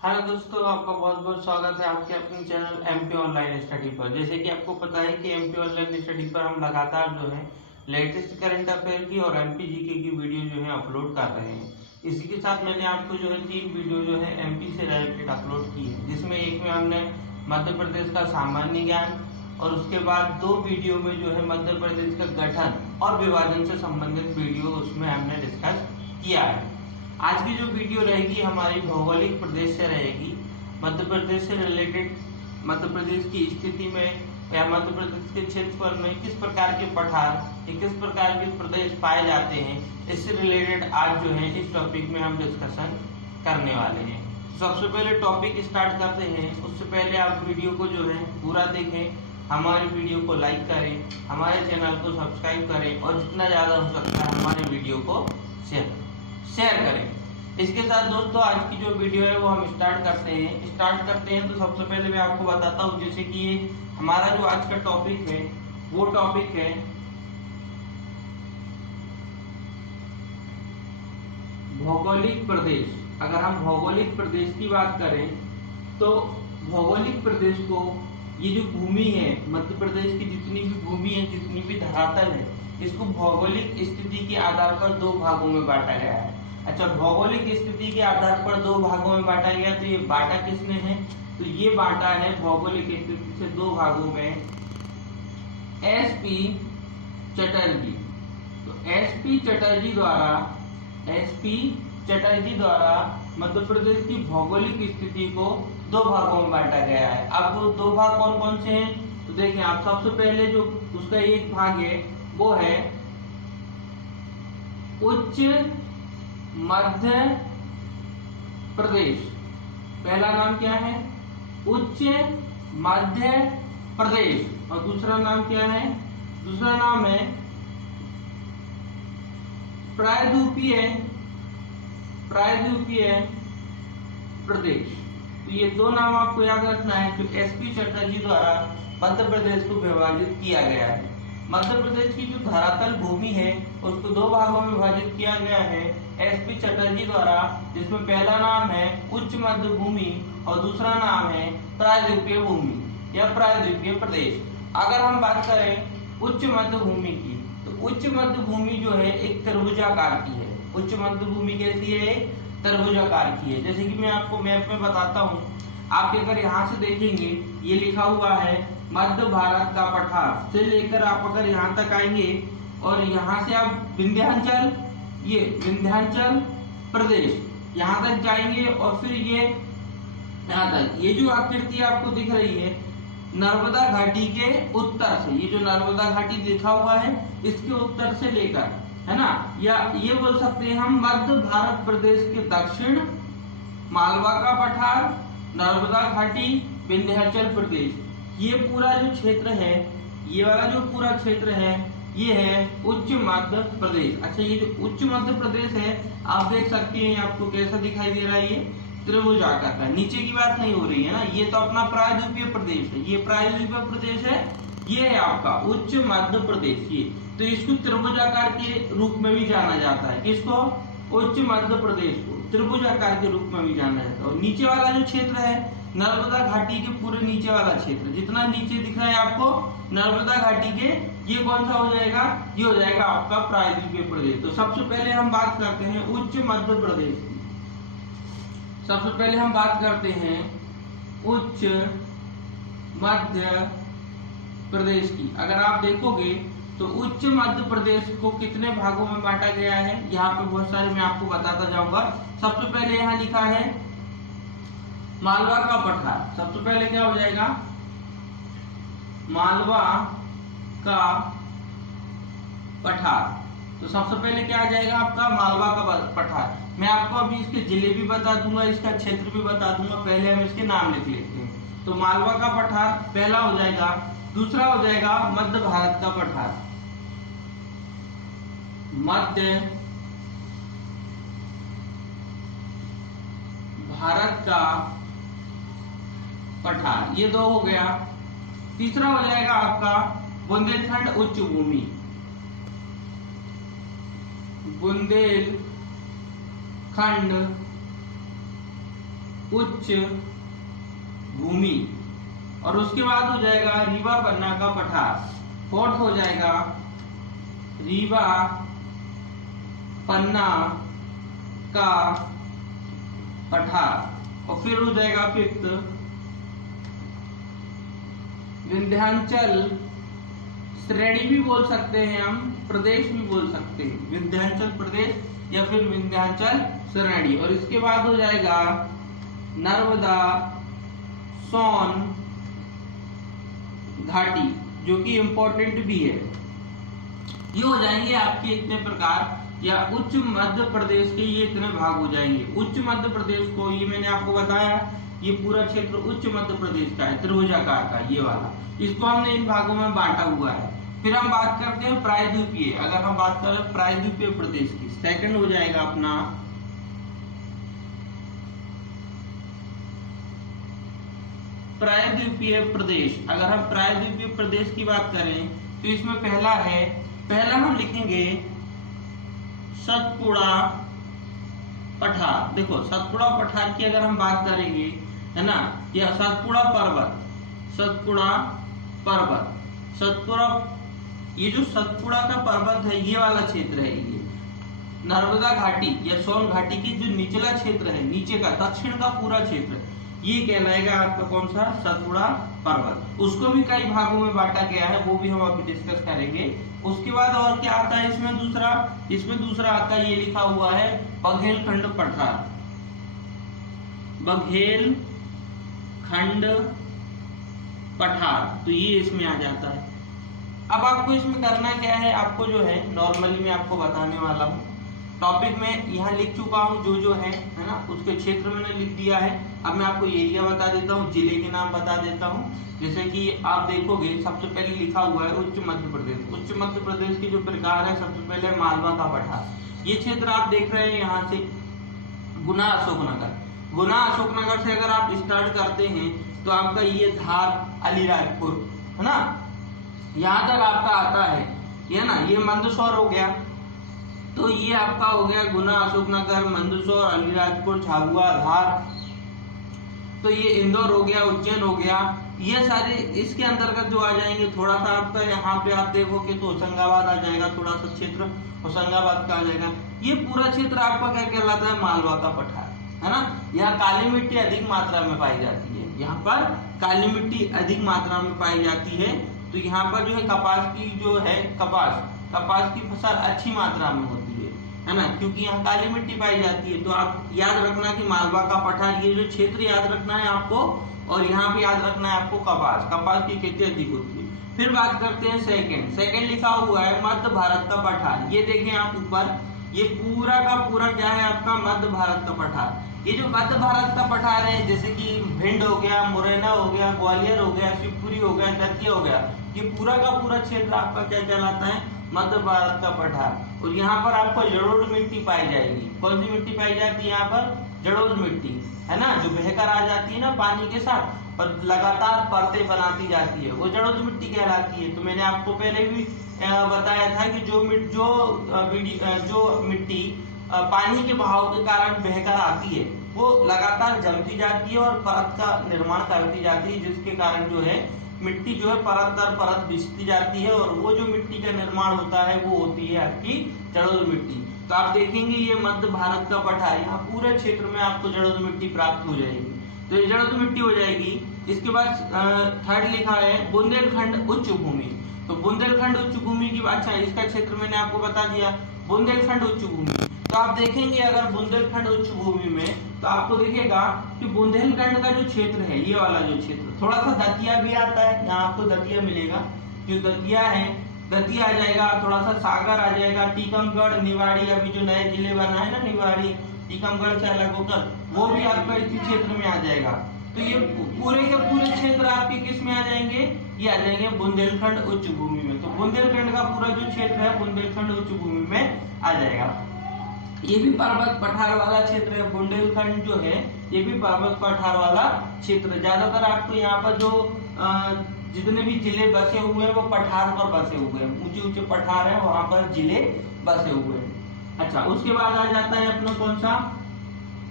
Hello दोस्तों, आपका बहुत बहुत स्वागत है आपके अपने चैनल एमपी ऑनलाइन स्टडी पर। जैसे कि आपको पता है कि एमपी ऑनलाइन स्टडी पर हम लगातार जो है लेटेस्ट करंट अफेयर की और एमपी जीके की वीडियो जो है अपलोड कर रहे हैं। इसी के साथ मैंने आपको जो है 3 वीडियो जो है एमपी से रिलेटेड अपलोड की है, जिसमें एक में हमने मध्य प्रदेश का सामान्य ज्ञान और उसके बाद 2 वीडियो में जो है मध्य प्रदेश का गठन और विभाजन से संबंधित वीडियो उसमें हमने डिस्कस किया है। आज की जो वीडियो रहेगी हमारी भौगोलिक प्रदेश से रहेगी। मध्य प्रदेश से रिलेटेड मध्य प्रदेश की स्थिति में या मध्य प्रदेश के क्षेत्रफल में किस प्रकार के पठार या किस प्रकार के प्रदेश पाए जाते हैं, इससे रिलेटेड आज जो है इस टॉपिक में हम डिस्कशन करने वाले हैं। सबसे पहले टॉपिक स्टार्ट करते हैं। उससे पहले आप वीडियो को जो है पूरा देखें, हमारी वीडियो को लाइक करें, हमारे चैनल को सब्सक्राइब करें और जितना ज़्यादा हो सकता है हमारे वीडियो को शेयर करें। इसके साथ दोस्तों आज की जो वीडियो है वो हम स्टार्ट करते हैं। तो सबसे पहले मैं आपको बताता हूँ, जैसे कि ये हमारा जो आज का टॉपिक है वो टॉपिक है भौगोलिक प्रदेश। अगर हम भौगोलिक प्रदेश की बात करें तो भौगोलिक प्रदेश को ये जो भूमि है मध्य प्रदेश की जितनी भी भूमि है, जितनी भी धरातल है, इसको भौगोलिक स्थिति के आधार पर 2 भागों में बांटा गया है। अच्छा, भौगोलिक स्थिति के आधार पर 2 भागों में बांटा गया, तो ये बांटा किसने है? तो ये बांटा है भौगोलिक स्थिति से 2 भागों में एसपी चटर्जी। तो एसपी चटर्जी द्वारा मध्य प्रदेश की भौगोलिक स्थिति को 2 भागों में बांटा गया है। अब वो 2 भाग कौन कौन से हैं? तो देखें आप, सबसे पहले जो उसका एक भाग है वो है उच्च मध्य प्रदेश। पहला नाम क्या है? उच्च मध्य प्रदेश। और दूसरा नाम क्या है? दूसरा नाम है प्रायद्वीपीय प्रदेश। तो ये 2 नाम आपको याद रखना है जो एसपी चटर्जी द्वारा मध्य प्रदेश को विभाजित किया गया है। मध्य प्रदेश की जो धरातल भूमि है उसको 2 भागों में विभाजित किया गया है एसपी चटर्जी द्वारा, जिसमें पहला नाम है उच्च मध्य भूमि और दूसरा नाम है प्रायद्वीपीय भूमि या प्रायद्वीपीय प्रदेश। अगर हम बात करें उच्च मध्य भूमि की, तो उच्च मध्य भूमि जो है एक त्रिभुजाकार की है। उच्च मध्य भूमि कैसी है? एक त्रिभुजाकार की है। जैसे कि मैं आपको मैप में बताता हूँ, आप अगर यहाँ से देखेंगे ये लिखा हुआ है मध्य भारत का पठार से लेकर आप अगर यहाँ तक आएंगे और यहाँ से आप विंध्याचल प्रदेश यहाँ तक जाएंगे और फिर ये यहाँ तक, ये जो आकृति आपको दिख रही है नर्मदा घाटी के उत्तर से, ये जो नर्मदा घाटी लिखा हुआ है इसके उत्तर से लेकर, है ना, या ये बोल सकते हैं हम मध्य भारत प्रदेश के दक्षिण मालवा का पठार, नर्मदा घाटी, विंध्याचल प्रदेश, ये पूरा जो क्षेत्र है, ये वाला जो पूरा क्षेत्र है ये है उच्च मध्य प्रदेश। अच्छा, ये जो उच्च मध्य प्रदेश है आप देख सकते हैं आपको कैसा दिखाई दे रहा है, ये त्रिभुजाकार का। नीचे की बात नहीं हो रही है ना, ये तो अपना प्रायद्वीपीय प्रदेश है, ये प्रायद्वीपीय प्रदेश है, ये है आपका उच्च मध्य प्रदेश। ये तो इसको त्रिभुजाकार के रूप में भी जाना जाता है। किसको? उच्च मध्य प्रदेश को त्रिभुजाकार के रूप में भी जाना जाता है। और नीचे वाला जो क्षेत्र है नर्मदा घाटी के पूरे नीचे वाला क्षेत्र, जितना नीचे दिख रहा है आपको नर्मदा घाटी के, ये कौन सा हो जाएगा? ये हो जाएगा आपका प्रायद्वीपीय प्रदेश। तो सबसे पहले हम बात करते हैं उच्च मध्य प्रदेश की। सबसे पहले हम बात करते हैं उच्च मध्य प्रदेश की। अगर आप देखोगे तो उच्च मध्य प्रदेश को कितने भागों में बांटा गया है, यहाँ पे बहुत सारे मैं आपको बताता जाऊंगा। सबसे पहले यहाँ लिखा है मालवा का पठार। सबसे पहले क्या हो जाएगा? मालवा का पठार। तो सबसे पहले क्या आ जाएगा आपका? मालवा का पठार। मैं आपको अभी इसके जिले भी बता दूंगा, इसका क्षेत्र भी बता दूंगा, पहले हम इसके नाम लिख लेते हैं। तो मालवा का पठार पहला हो जाएगा। दूसरा हो जाएगा मध्य भारत का पठार, मध्य भारत का पठार, ये 2 हो गया। तीसरा हो जाएगा आपका बुंदेलखंड उच्च भूमि, बुंदेलखंड उच्च भूमि, और उसके बाद हो जाएगा रीवा पन्ना का पठार। फोर्थ हो जाएगा रीवा पन्ना का पठार, और फिर हो जाएगा फिफ्थ विंध्याचल श्रेणी भी बोल सकते हैं हम, प्रदेश भी बोल सकते हैं, विंध्याचल प्रदेश या फिर विंध्याचल श्रेणी। और इसके बाद हो जाएगा नर्मदा सोन घाटी, जो कि इंपॉर्टेंट भी है। ये हो जाएंगे आपके इतने प्रकार, या उच्च मध्य प्रदेश के ये इतने भाग हो जाएंगे। उच्च मध्य प्रदेश को, ये मैंने आपको बताया, ये पूरा क्षेत्र उच्च मध्य प्रदेश का है, त्रिभुजाकार का ये वाला, इसको हमने इन भागों में बांटा हुआ है। फिर हम बात करते हैं प्रायद्वीपीय। अगर हम बात करें प्रायद्वीपीय प्रदेश की, सेकंड हो जाएगा अपना प्रायद्वीपीय प्रदेश। अगर हम प्रायद्वीपीय प्रदेश की बात करें तो इसमें पहला हम लिखेंगे सतपुड़ा पठार। देखो सतपुड़ा पठार की अगर हम बात करेंगे, है ना, या सतपुड़ा पर्वत, ये जो सतपुड़ा का पर्वत है, ये वाला क्षेत्र है, ये नर्मदा घाटी या सोन घाटी की जो निचला क्षेत्र है, नीचे का दक्षिण का पूरा क्षेत्र, ये कहलाएगा आपका कौन सा, सतपुड़ा पर्वत। उसको भी कई भागों में बांटा गया है, वो भी हम अभी डिस्कस करेंगे। उसके बाद और क्या आता है इसमें दूसरा आता है, ये लिखा हुआ है बघेलखंड पठार, बघेलखंड पठार, तो ये इसमें आ जाता है। अब आपको इसमें करना क्या है, आपको जो है नॉर्मली मैं आपको बताने वाला हूँ, टॉपिक में यहाँ लिख चुका हूँ जो है ना, उसके क्षेत्र मैंने लिख दिया है। अब मैं आपको एरिया बता देता हूँ, जिले के नाम बता देता हूँ। जैसे कि आप देखोगे सबसे पहले लिखा हुआ है उच्च मध्य प्रदेश। उच्च मध्य प्रदेश की जो प्रकार है, सबसे पहले मालवा का पठार। ये क्षेत्र आप देख रहे हैं यहाँ से गुना अशोकनगर से अगर आप स्टार्ट करते हैं तो आपका ये धार अलीराजपुर, है ना, यहाँ तक आपका आता है, ये ना, ये मंदसौर हो गया, तो ये आपका हो गया गुना अशोकनगर, मंदसौर, अलीराजपुर, झाबुआ, धार, तो ये इंदौर हो गया, उज्जैन हो गया, ये सारे इसके अंतर्गत जो आ जाएंगे। थोड़ा सा आपका यहाँ पे आप देखोगे तो होशंगाबाद आ जाएगा, थोड़ा सा क्षेत्र होशंगाबाद का आ जाएगा। ये पूरा क्षेत्र आपका क्या कहलाता है, मालवा का पठार, है ना। यहाँ काली मिट्टी अधिक मात्रा में पाई जाती है, यहाँ पर काली मिट्टी अधिक मात्रा में पाई जाती है। तो यहाँ पर जो है कपास की जो है कपास की फसल अच्छी मात्रा में होती है ना, क्योंकि यहाँ काली मिट्टी पाई जाती है। तो आप याद रखना कि मालवा का पठार, ये जो क्षेत्र याद रखना है आपको, और यहाँ पे याद रखना है आपको कपास की खेती अधिक होती है। फिर बात करते हैं सेकंड लिखा हुआ है मध्य भारत का पठार। ये देखें आप ऊपर, ये पूरा का पूरा क्या है आपका, मध्य भारत का पठार। ये जो मध्य भारत का पठार है, जैसे कि भिंड हो गया, मुरैना हो गया, ग्वालियर हो गया, शिवपुरी हो गया, दतिया हो गया, ये पूरा का पूरा क्षेत्र आपका क्या कहलाता है, मध्य भारत का पठार। और यहाँ पर आपको जलोढ़ मिट्टी पाई जाएगी। कौन सी मिट्टी पाई जाती है यहाँ पर, जलोढ़ मिट्टी, है ना, जो बहकर आ जाती है ना पानी के साथ और लगातार परतें बनाती जाती है, वो जलोढ़ मिट्टी कहलाती है। तो मैंने आपको पहले भी बताया था कि जो मिट्टी पानी के बहाव के कारण बहकर आती है, वो लगातार जमती जाती है और परत का निर्माण करती जाती है, जिसके कारण जो है मिट्टी जो है परत दर परत बिछती जाती है, और वो जो मिट्टी का निर्माण होता है वो होती है आपकी जलोढ़ मिट्टी। तो आप देखेंगे ये मध्य भारत का पठार, यहाँ पूरे क्षेत्र में आपको जलोढ़ मिट्टी प्राप्त हो जाएगी। तो ये जलोढ़ मिट्टी हो जाएगी। इसके बाद थर्ड लिखा है बुंदेलखंड उच्च भूमि। तो बुंदेलखंड उच्च भूमि की, अच्छा इसका क्षेत्र मैंने आपको बता दिया, बुंदेलखंड उच्च भूमि। तो आप देखेंगे अगर बुंदेलखंड उच्च भूमि में, तो आपको दिखेगा कि बुंदेलखंड का जो क्षेत्र है, ये वाला जो क्षेत्र, थोड़ा सा दतिया भी आता है, यहाँ आपको दतिया मिलेगा, जो दतिया है, दतिया आ जाएगा, थोड़ा सा सागर आ जाएगा, टीकमगढ़, निवाड़ी, अभी जो नए जिले बना है ना निवाड़ी, टीकमगढ़ से अलग होकर, वो भी आपका इसी क्षेत्र में आ जाएगा। तो ये पूरे के पूरे क्षेत्र आपके किस में आ जाएंगे, ये आ जाएंगे बुंदेलखंड उच्च भूमि में। तो बुंदेलखंड का पूरा जो क्षेत्र है बुंदेलखंड उच्च भूमि में आ जाएगा। ये भी पर्वत पठार वाला क्षेत्र है, बुंदेलखंड जो है ये भी पर्वत पठार वाला क्षेत्र। ज्यादातर आपको यहाँ पर जो जितने भी जिले बसे हुए हैं वो पठार पर बसे हुए हैं, ऊंचे ऊंचे पठार है, वहां पर जिले बसे हुए हैं। अच्छा, उसके बाद आ जाता है अपना कौन सा,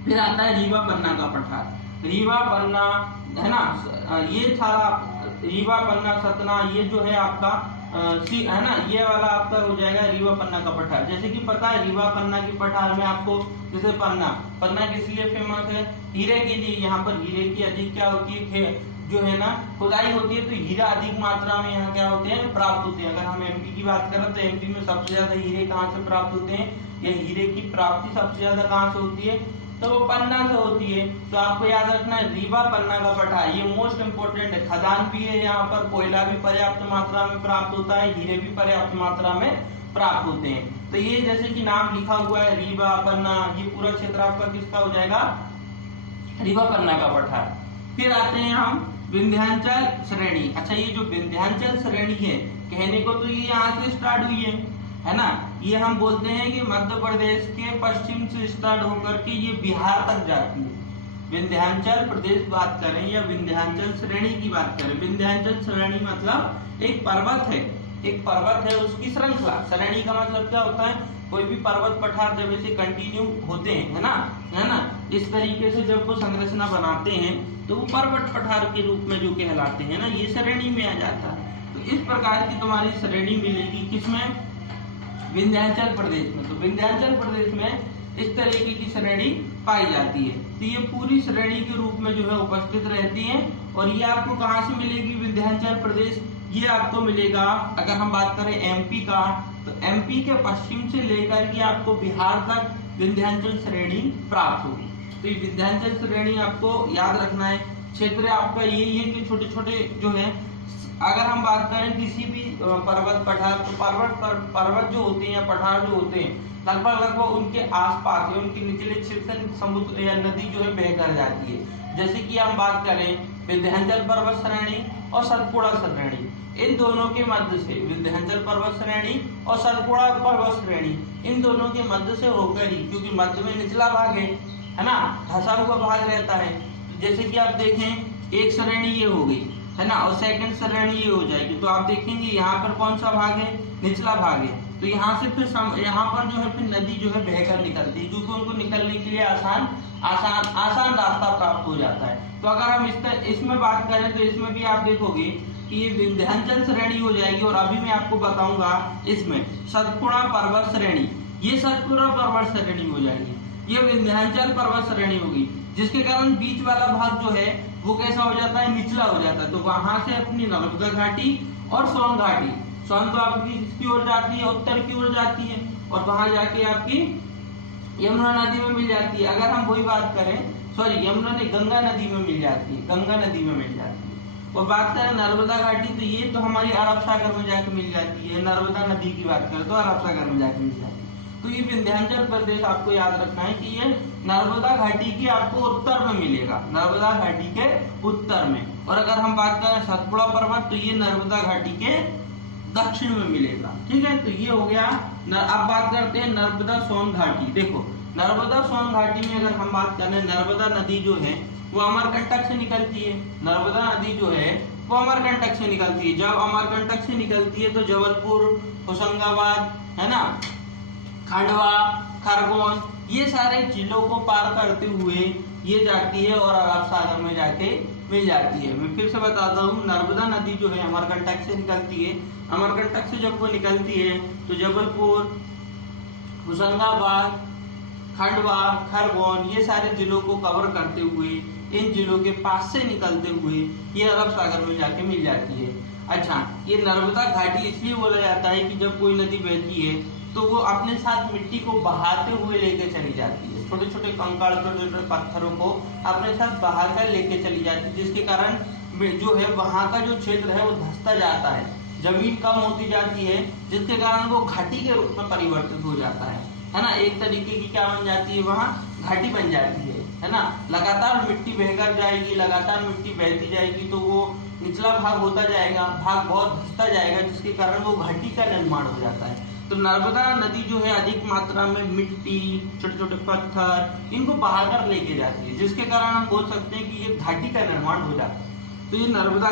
फिर आता है रीवा पन्ना का पठार। रीवा, पन्ना, है ना, ये सारा रीवा, पन्ना, सतना, ये जो है आपका है ना, ये वाला आपका हो जाएगा रीवा पन्ना का पठार। जैसे कि पता है रीवा पन्ना की पठार में आपको, जैसे पन्ना किस लिए फेमस है? हीरे के लिए। यहाँ पर हीरे की अधिक क्या होती है, जो है ना, खुदाई होती है, तो हीरा अधिक मात्रा में यहाँ क्या होते हैं, प्राप्त होते हैं। अगर हम एमपी की बात करें तो एमपी में सबसे ज्यादा हीरे कहाँ से प्राप्त होते हैं, या हीरे की प्राप्ति सबसे ज्यादा कहाँ से होती है, तो वो पन्ना से होती है। तो आपको याद रखना है रीवा पन्ना का पठार, ये मोस्ट इंपोर्टेंट है। खदान भी है यहाँ पर, कोयला भी पर्याप्त मात्रा में प्राप्त होता है, हीरे भी पर्याप्त मात्रा में प्राप्त होते हैं। तो ये जैसे कि नाम लिखा हुआ है रीवा, पन्ना, ये पूरा क्षेत्र आपका किसका हो जाएगा, रीवा पन्ना का पठार। फिर आते हैं हम विंध्याचल श्रेणी। अच्छा, ये जो विंध्याचल श्रेणी है, कहने को तो ये यहाँ से स्टार्ट हुई है ना, ये हम बोलते हैं कि मध्य प्रदेश के पश्चिम से स्टार्ट होकर के ये बिहार तक जाती है। विंध्याचल प्रदेश बात करें या विंध्याचल श्रेणी की बात करें, विंध्याचल श्रेणी मतलब एक पर्वत है, एक पर्वत है उसकी श्रृंखला। श्रेणी का मतलब क्या होता है, कोई भी पर्वत पठार जब ऐसे कंटिन्यू होते हैं, है ना, इस तरीके से जब वो संरचना बनाते हैं तो वो पर्वत पठार के रूप में जो कहलाते हैं ना, ये श्रेणी में आ जाता है। तो इस प्रकार की तुम्हारी श्रेणी मिलेगी किसमें, विंध्याचल प्रदेश में। तो विंध्याचल प्रदेश में इस तरीके की श्रेणी पाई जाती है। तो ये पूरी श्रेणी के रूप में जो है उपस्थित रहती है। और ये आपको कहाँ से मिलेगी, विंध्याचल प्रदेश, ये आपको मिलेगा, अगर हम बात करें एमपी का, तो एमपी के पश्चिम से लेकर के आपको बिहार तक विंध्याचल श्रेणी प्राप्त होगी। तो ये विंध्याचल श्रेणी आपको याद रखना है। क्षेत्र आपका यही है कि छोटे छोटे जो है, अगर हम बात करें किसी भी पर्वत पठार, तो पर्वत जो होते हैं या पठार जो होते हैं, लगभग उनके आसपास या उनके निचले क्षेत्र से समुद्र या नदी जो है बहकर जाती है। जैसे कि हम बात करें विंध्याचल पर्वत श्रेणी और सतपुड़ा श्रेणी, इन दोनों के मध्य से, विंध्याचल पर्वत श्रेणी और सतपुड़ा पर्वत श्रेणी, इन दोनों के मध्य से होकर ही, क्योंकि मध्य में निचला भाग है ना, धंसा हुआ भाग रहता है। जैसे कि आप देखें, एक श्रेणी ये हो गई, है ना, और सेकंड श्रेणी ये हो जाएगी। तो आप देखेंगे यहाँ पर कौन सा भाग है, निचला भाग है। तो यहाँ से फिर यहाँ पर जो है फिर नदी जो है बहकर निकलती है, क्योंकि उनको निकलने के लिए आसान रास्ता प्राप्त हो जाता है। तो अगर हम इसमें बात करें तो इसमें भी आप देखोगे कि ये विंध्याचल श्रेणी हो जाएगी। और अभी मैं आपको बताऊंगा इसमें सतपुड़ा पर्वत श्रेणी, ये सतपुड़ा पर्वत श्रेणी हो जाएगी, ये विंध्याचल पर्वत श्रेणी होगी, जिसके कारण बीच वाला भाग जो है वो कैसा हो जाता है, निचला हो जाता है। तो वहां से अपनी नर्मदा घाटी और सोन घाटी, सोन तो आपकी किसकी ओर जाती है, उत्तर की ओर जाती है, और वहां जाके आपकी यमुना नदी में मिल जाती है। अगर हम वही बात करें, सॉरी यमुना नहीं, गंगा नदी में मिल जाती है, गंगा नदी में मिल जाती है। और बात करें नर्मदा घाटी, तो ये तो हमारी अरब सागर में जाके मिल जाती है। नर्मदा नदी की बात करें तो अरब सागर में जाके मिल जाती है। तो ये विंध्याचल प्रदेश आपको याद रखना है कि ये नर्मदा घाटी की आपको उत्तर में मिलेगा, नर्मदा घाटी के उत्तर में। और अगर हम बात करें सतपुड़ा पर्वत, तो ये नर्मदा घाटी के दक्षिण में मिलेगा। ठीक है, तो ये हो गया। अब बात करते हैं नर्मदा सोन घाटी। देखो, नर्मदा सोन घाटी में अगर हम बात करें, नर्मदा नदी जो है वो अमरकंटक से निकलती है। नर्मदा नदी जो है वो अमरकंटक से निकलती है। जब अमरकंटक से निकलती है तो जबलपुर, होशंगाबाद, है ना, खंडवा, खरगोन, ये सारे जिलों को पार करते हुए ये जाती है और अरब सागर में जाके मिल जाती है। मैं फिर से बताता हूँ, नर्मदा नदी जो है अमरकंटक से निकलती है। अमरकंटक से जब वो निकलती है तो जबलपुर, होशंगाबाद, खंडवा, खरगोन, ये सारे जिलों को कवर करते हुए, इन जिलों के पास से निकलते हुए ये अरब सागर में जाके मिल जाती है। अच्छा, ये नर्मदा घाटी इसलिए बोला जाता है कि जब कोई नदी बहती है तो वो अपने साथ मिट्टी को बहाते हुए लेके चली जाती है। छोटे छोटे कंकड़, छोटे छोटे पत्थरों को अपने साथ बहाकर लेके चली जाती है, जिसके कारण जो है वहाँ का जो क्षेत्र है वो धंसता जाता है, जमीन कम होती जाती है, जिसके कारण वो घाटी के रूप में परिवर्तित हो जाता है ना। एक तरीके की क्या बन जाती है, वहाँ घाटी बन जाती है ना। लगातार मिट्टी बहकर जाएगी, लगातार मिट्टी बहती जाएगी, तो वो निचला भाग होता जाएगा, भाग बहुत धंसता जाएगा, जिसके कारण वो घाटी का निर्माण हो जाता है। तो नर्मदा नदी जो है अधिक मात्रा में मिट्टी, छोटे छोटे पत्थर, इनको बहाकर लेके जाती है, जिसके कारण हम बोल सकते हैं कि ये घाटी का निर्माण हो जाता है। तो ये नर्मदा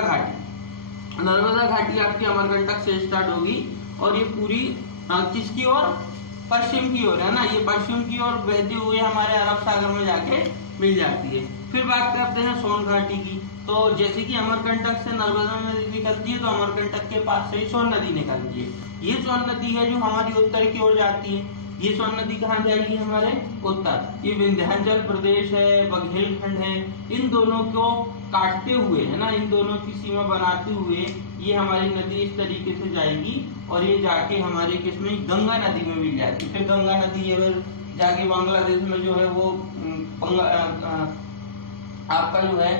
घाटी आपकी अमरकंटक से स्टार्ट होगी और ये पूरी किसकी ओर, पश्चिम की ओर है ना, ये पश्चिम की ओर बहती हुई हमारे अरब सागर में जाके मिल जाती है। फिर बात करते हैं सोन घाटी की। तो जैसे कि अमरकंटक से नर्मदा नदी निकलती है, तो अमरकंटक के पास से सोन नदी निकलती है। ये सोन नदी है जो हमारी उत्तर की ओर जाती है। ये सोन नदी कहाँ जाएगी? हमारे उत्तर। ये विंध्याचल प्रदेश है, बघेलखंड है, इन दोनों को काटते हुए है ना, इन दोनों की सीमा बनाते हुए ये हमारी नदी इस तरीके से जाएगी और ये जाके हमारे किसमें? गंगा नदी में मिल जाती है। फिर गंगा नदी ये जाके बांग्लादेश में जो है वो आपका जो है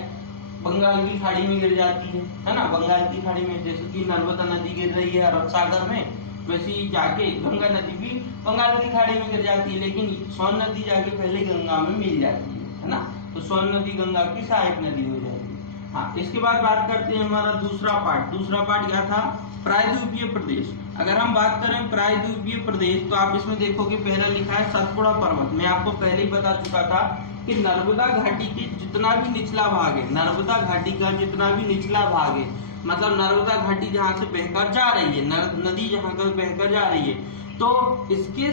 बंगाल की खाड़ी में गिर जाती है ना। बंगाल की खाड़ी में जैसे कि नर्मदा नदी गिर रही है अरब सागर में, वैसे ही जाके गंगा नदी भी बंगाल की खाड़ी में गिर जाती है, लेकिन सोन नदी जाके पहले गंगा में मिल जाती है ना। तो सोन नदी गंगा की सहायक नदी हो जाएगी। हाँ, इसके बाद बात करते हैं हमारा दूसरा पार्ट क्या था? प्रायद्वीपीय प्रदेश। अगर हम बात करें प्रायद्वीपीय प्रदेश, तो आप इसमें देखोगे पहला लिखा है सतपुड़ा पर्वत। मैं आपको पहले ही बता चुका था कि नर्मदा घाटी के जितना भी निचला भाग है, नर्मदा घाटी का जितना भी निचला भाग है, मतलब नर्मदा घाटी जहाँ से बहकर जा रही है, नदी जहाँ से बहकर जा रही है, तो इसके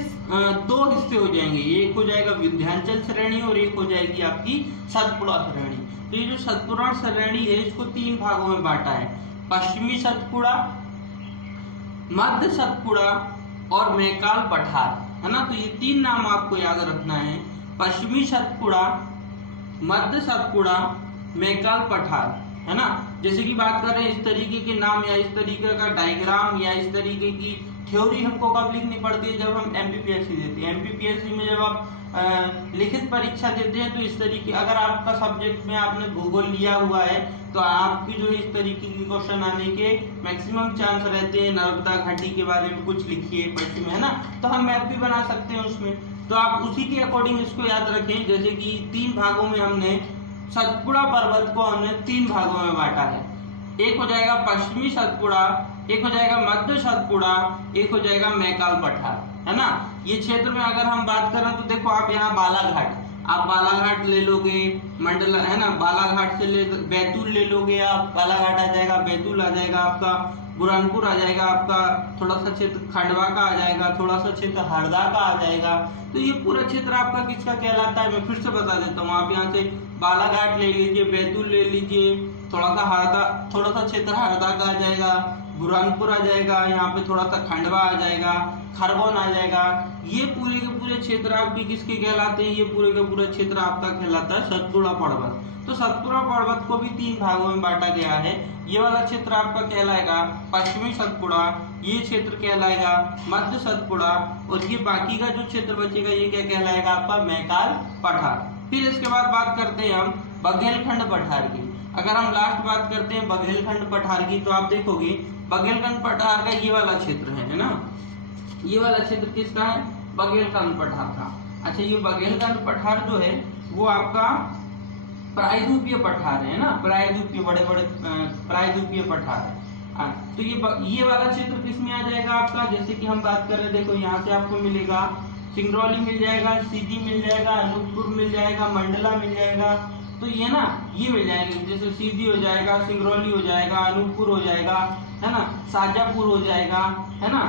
दो हिस्से हो जाएंगे। एक हो जाएगा विंध्याचल श्रेणी और एक हो जाएगी आपकी सतपुड़ा श्रेणी। तो ये जो सतपुड़ा श्रेणी है इसको 3 भागों में बांटा है, पश्चिमी सतपुड़ा, मध्य सतपुड़ा और मैकाल पठार, है ना। तो ये 3 नाम आपको याद रखना है, पश्चिमी सतपुड़ा, मध्य सतपुड़ा, मैकाल पठार, है ना। जैसे कि बात करें इस तरीके के नाम या इस तरीके का डायग्राम या इस तरीके की थ्योरी हमको कब लिखनी पड़ती है? जब हम एमपीपीएससी देते हैं। एमपीपीएससी में जब आप लिखित परीक्षा देते हैं तो इस तरीके, अगर आपका सब्जेक्ट में आपने भूगोल लिया हुआ है तो आपकी जो इस तरीके की क्वेश्चन आने के मैक्सिमम चांस रहते हैं। नर्मदा घाटी के बारे में कुछ लिखिए पश्चिम, है ना, तो हम मैप भी बना सकते हैं उसमें। तो आप उसी के अकॉर्डिंग इसको याद रखें। जैसे कि 3 भागों में हमने सतपुड़ा पर्वत को हमने 3 भागों में बांटा है। एक हो जाएगा पश्चिमी सतपुड़ा, एक हो जाएगा मध्य सतपुड़ा, एक हो जाएगा मैकाल पठार, है ना। ये क्षेत्र में अगर हम बात करें तो देखो आप यहाँ बालाघाट, आप बालाघाट ले लोगे, मंडला, है ना, बालाघाट से ले बैतूल ले लोगे आप, बालाघाट आ जाएगा, बैतूल आ जाएगा आपका, बुरहानपुर आ जाएगा आपका, थोड़ा सा क्षेत्र खंडवा का आ जाएगा, थोड़ा सा क्षेत्र हरदा का आ जाएगा। तो ये पूरा क्षेत्र आपका किसका कहलाता है? मैं फिर से बता देता हूँ। आप यहाँ से बालाघाट ले लीजिए, बैतूल ले लीजिए, थोड़ा सा हरदा, थोड़ा सा क्षेत्र हरदा का आ जाएगा, बुरहानपुर आ जाएगा, यहाँ पे थोड़ा सा खंडवा आ जाएगा, खरगोन आ जाएगा। ये पूरे के पूरे क्षेत्र आपके किसके कहलाते हैं? ये पूरे का पूरा क्षेत्र आपका कहलाता है सतपुड़ा पर्वत। तो सतपुड़ा पर्वत को भी 3 भागों में बांटा गया है। ये वाला क्षेत्र आपका कहलाएगा पश्चिमी सतपुड़ा, ये क्षेत्र कहलाएगा मध्य सतपुड़ा, और ये बाकी का जो क्षेत्र बचेगा ये क्या कहलाएगा? आपका मैकाल पठार। फिर इसके बाद बात करते हैं हम बघेलखंड पठार की। अगर हम लास्ट बात करते हैं बघेलखंड पठार की, तो आप देखोगे बघेलखंड पठार का ये वाला क्षेत्र है ना, ये वाला क्षेत्र किसका है? बघेलखंड पठार का। अच्छा, ये बघेलखंड पठार जो है वो आपका प्रायद्वीपीय पठार है ना, प्रायद्वीपीय, बड़े बड़े प्रायद्वीपीय पठार है। तो ये वाला क्षेत्र किसमें आ जाएगा आपका? जैसे कि हम बात कर रहे हैं, देखो यहाँ से आपको मिलेगा सिंगरौली मिल जाएगा, सीधी मिल जाएगा, अनूपपुर मिल जाएगा, मंडला मिल जाएगा। तो ये ना, ये मिल जाएंगे, जैसे सीधी हो जाएगा, सिंगरौली हो जाएगा, अनूपपुर हो जाएगा, है ना, शाजापुर हो जाएगा, है ना,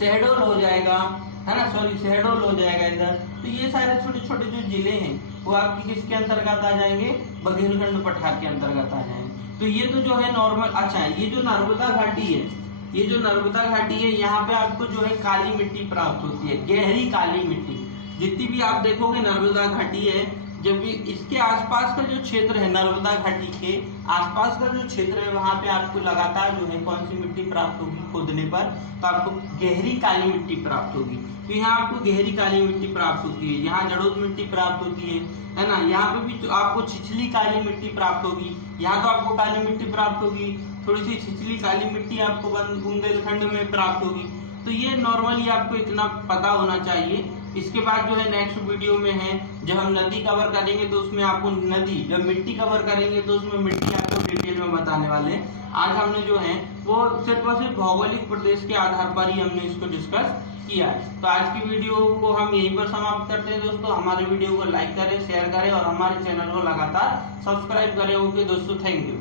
शहडोल हो जाएगा, है ना, सॉरी शहडोल हो जाएगा इधर। तो ये सारे छोटे छोटे जो जिले हैं वो आपके किसके अंतर्गत आ जाएंगे? बघेलखंड पठार के अंतर्गत आ जाएंगे। तो ये तो जो है नॉर्मल। अच्छा, ये जो नर्मदा घाटी है, ये जो नर्मदा घाटी है, यहाँ पे आपको जो है काली मिट्टी प्राप्त होती है, गहरी काली मिट्टी। जितनी भी आप देखोगे नर्मदा घाटी है, जब भी इसके आसपास का जो क्षेत्र है, नर्मदा घाटी के आसपास का जो क्षेत्र है, वहां पे आपको लगातार जो है कौन सी मिट्टी प्राप्त होगी? खोदने पर तो आपको गहरी काली मिट्टी प्राप्त होगी। तो यहाँ आपको गहरी काली मिट्टी प्राप्त होती है, यहाँ जड़ोद मिट्टी प्राप्त होती है ना। यहाँ पे भी तो आपको छिछली काली मिट्टी प्राप्त होगी, यहाँ तो आपको काली मिट्टी प्राप्त होगी, थोड़ी सी छिछली काली मिट्टी आपको बुंदेलखंड में प्राप्त होगी। तो ये नॉर्मली आपको इतना पता होना चाहिए। इसके बाद जो है नेक्स्ट वीडियो में है, जब हम नदी कवर करेंगे तो उसमें आपको नदी, जब मिट्टी कवर करेंगे तो उसमें मिट्टी आपको डिटेल में बताने वाले हैं। आज हमने जो है वो सिर्फ और सिर्फ भौगोलिक प्रदेश के आधार पर ही हमने इसको डिस्कस किया है। तो आज की वीडियो को हम यहीं पर समाप्त करते हैं दोस्तों। हमारे वीडियो को लाइक करें, शेयर करें और हमारे चैनल को लगातार सब्सक्राइब करें। ओके दोस्तों, थैंक यू।